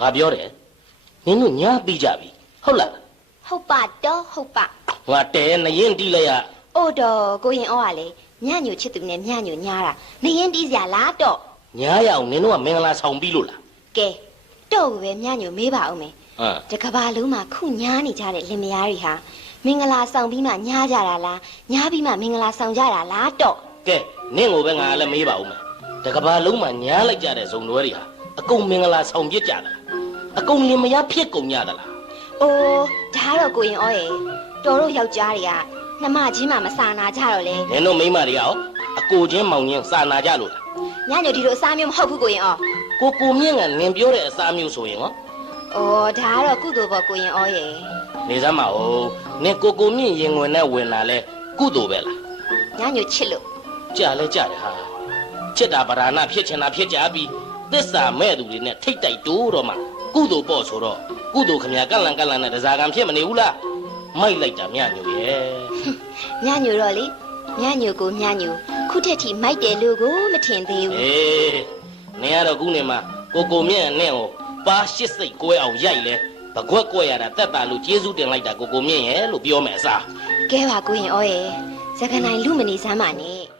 ဘာပြောတယ်နင်တို့ညာပြီးကြပြီဟုတ်လားဟုတ်ပါတော့ဟုတ်ပါငါတဲနရင်တီးလိုက်ရအို့တော့ကိုရင်ဩကလေညညိုချစ်သူနဲ့ညညိုညားတာနရင်တီးစရာလားတော့ညာရအောင်နင်တို့ကမင်္ဂလာဆောင်ပြီးလို့လားကဲတော့ကိုပဲညညိုမေးပါဦးမယ်ဟမ်တကဘာလုံးမှာခုညားနေကြတဲ့လင်မယားတွေဟာမင်္ဂလာဆောင်ပြီးမှညားကြတာလားညားပြီးမှမင်္ဂလာဆောင်ကြတာလားတော့ကဲနင့်ကိုပဲငါလည်းမေးပါဦးမယ်တကဘာလုံးမှာညာလိုက်ကြတဲ့ဇုံတွဲတွေဟာ အကုန်မင်္ဂလာဆောင်ပြစ်ကြတာအကုန်လင်မယားဖြစ်ကုန်ကြတာလားအိုးဒါတော့ကိုရင်အော်ရေတော်တို့ယောက်ျားတွေကနှမချင်းမှမစာနာကြတော့လေနင်တို့မိန်းမတွေကရောအကိုချင်းမောင်ချင်းစာနာကြလို့လားညညဒီလိုအစားမျိုးမဟုတ်ဘူးကိုရင်အော်ကိုကိုမြင့်ကနင်ပြောတဲ့အစားမျိုးဆိုရင်ဟောအော်ဒါကတော့ကုသိုလ်ပေါ့ကိုရင်အော်ရေနေစမ်းပါဦးနင်ကိုကိုမြင့်ရင်ဝင်နဲ့ဝင်လာလဲကုသိုလ်ပဲလားညညချစ်လို့ကြာလဲကြာတယ်ဟာချစ်တာဗရာဏဖြစ်ချင်တာဖြစ်ကြပြီ သစ္စာမဲ့သူတွေနဲ့ထိတ်တိုက်တိုးတော့မှကုသိုလ်ပေါ့ဆိုတော့ကုသိုလ်ခမညာကန့်လန့်ကန့်လန့်နဲ့တစားကံဖြစ်မနေဘူးလားမိုက်လိုက်တာမြညို့ရဲ့ညညိုတော့လေညညိုကိုညညိုခုထက်ထိမိုက်တယ်လို့ကိုမထင်သေးဘူးအေးနင်ကတော့ခုနေမှာကိုကိုမြင့်နဲ့ကိုပါရှစ်စိတ်ကွဲအောင်ရိုက်လဲပကွက်ကွက်ရတာတက်တာလို့ကျေးဇူးတင်လိုက်တာကိုကိုမြင့်ရဲ့လို့ပြောမယ်အစားကဲပါကိုရင်ဩရဲ့စကနိုင်လူမနေစမ်းပါနဲ့